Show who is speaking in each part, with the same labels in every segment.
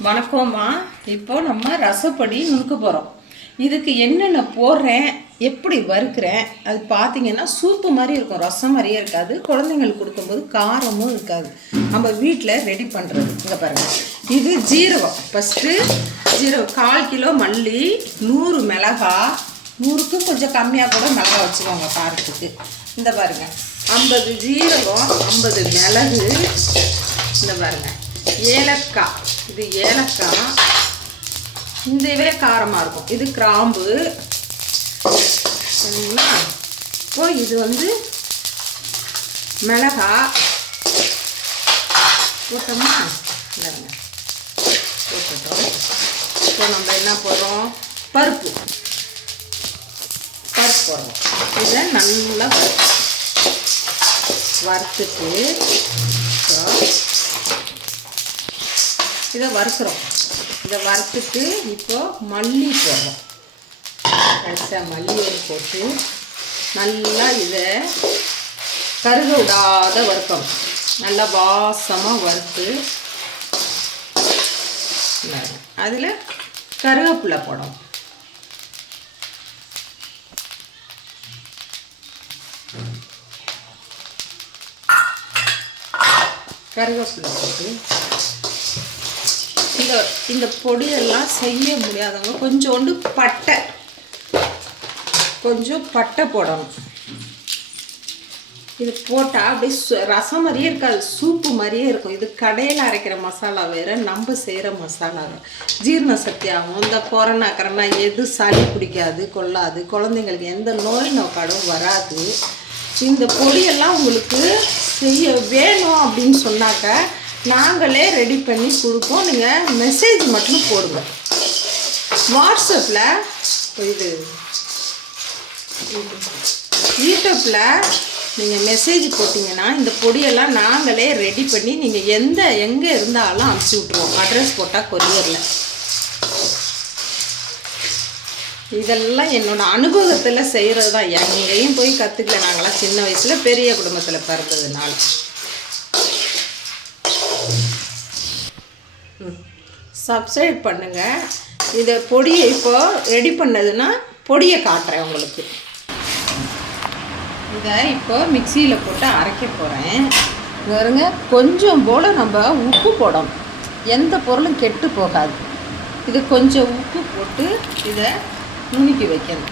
Speaker 1: வணக்கம்மா. இப்போ நம்ம ரசப்படி நுணுக்க போகிறோம் இதுக்கு என்னென்ன போடுறேன் எப்படி வறுக்கிறேன் அது பார்த்தீங்கன்னா சூப்பு மாதிரி இருக்கும் ரசம் மாதிரியே இருக்காது. குழந்தைங்களுக்கு கொடுக்கும்போது காரமும் இருக்காது. நம்ம வீட்டில் ரெடி பண்ணுறது இங்கே பாருங்கள் இது ஜீரகம். ஃபஸ்ட்டு ஜீரகம். கால் கிலோ மல்லி நூறு மிளகா நூறுக்கு கொஞ்சம் கம்மியாக கூட மிளகா வச்சுக்கோங்க காரத்துக்கு. இந்த பாருங்க. ஐம்பது ஜீரகம் ஐம்பது மிளகு. இந்த பாருங்க. ஏலக்காய். இது ஏலக்காய். இதுவே காரமாக இருக்கும். இது கிராம்பு. சரிங்களா? இப்போ இது வந்து மிளகா போட்டோமா? இல்லைங்க போட்டுட்டோம். இப்போ நம்ம என்ன போடுறோம்? பருப்பு. பருப்பு போடுறோம். இதை நல்லா வறுத்துட்டு இதை வறுக்கிறோம். இதை வறுத்துட்டு இப்போ மல்லி போடுறோம் கடைசியாக மல்லியை போட்டு நல்லா இதை கருக விடாத வறுக்கணும். நல்லா வாசமாக வறுத்து அதில் கருவேப்பிலை போடணும். கருவேப்பிலை போட்டு இந்த இந்த பொடியெல்லாம் செய்ய முடியாதவங்க கொஞ்சோண்டு பட்டை. கொஞ்சம் பட்டை போடணும். இது போட்டால் அப்படியே சு- ரசம் மாதிரியே இருக்காது சூப்பு மாதிரியே இருக்கும். இது கடையில் அரைக்கிற மசாலா வேறு நம்ம செய்கிற மசாலா வேறு. ஜீரண சக்தி ஆகும். இந்த கொரோனா கரோனா எது சளி பிடிக்காது கொள்ளாது குழந்தைங்களுக்கு எந்த நோய் நோக்காடும் வராது. இந்த பொடியெல்லாம் உங்களுக்கு செய்ய வேணும் அப்படின்னு சொன்னாக்க நாங்களே ரெடி பண்ணி கொடுப்போம். நீங்கள் மெசேஜ் மட்டும் போடுங்க. வாட்ஸ்அப்பில் இது யூடியூப்பில் நீங்கள் மெசேஜ் போட்டிங்கன்னா இந்த பொடியெல்லாம் நாங்களே ரெடி பண்ணி நீங்கள் எந்த எங்கே இருந்தாலும் அனுப்பிச்சி விட்ருவோம் அட்ரஸ் போட்டால் கொரியரில் இதெல்லாம் என்னோடய அனுபவத்தில் செய்கிறது தான் எங்கேயும் போய் கற்றுக்கல நாங்களாம் சின்ன வயசில் பெரிய குடும்பத்தில் பிறந்ததுனால. சப்ஸ்கிரைப் பண்ணுங்கள் இதை பொடியை இப்போ ரெடி பண்ணதுன்னா பொடியை காட்டுறேன் உங்களுக்கு. இதை இப்போ மிக்சியில் போட்டு அரைக்க போகிறேன் பாருங்க கொஞ்சம் போல் நம்ம உப்பு போடணும். எந்த பொருளும் கெட்டு போகாது. இது கொஞ்சம் உப்பு போட்டு இதை நுணுக்கி வைக்கணும்.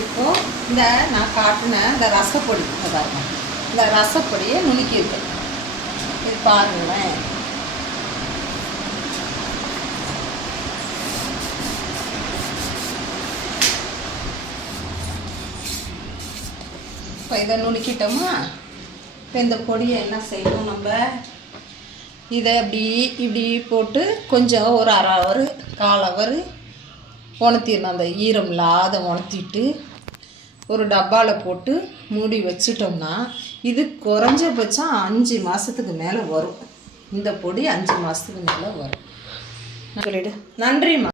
Speaker 1: இப்போது இந்த நான் காட்டின இந்த ரசப்பொடி பாருங்க. இந்த ரசப்பொடியை நுணுக்கி வைக்கணும். இது பாருங்களேன் இப்போ இதை நுணுக்கிட்டோமா? இப்போ இந்த பொடியை என்ன செய்யணும் நம்ம? இதை இப்படி இப்படி போட்டு கொஞ்சம் ஒரு அரை ஹவர் கால் ஹவர் உணர்த்திடணும். அந்த ஈரம் இல்லாத உணர்த்திட்டு ஒரு டப்பாவில் போட்டு மூடி வச்சிட்டோம்னா இது குறைஞ்சபட்சம் அஞ்சு மாதத்துக்கு மேலே வரும். இந்த பொடி அஞ்சு மாதத்துக்கு மேலே வரும். நன்றிம்மா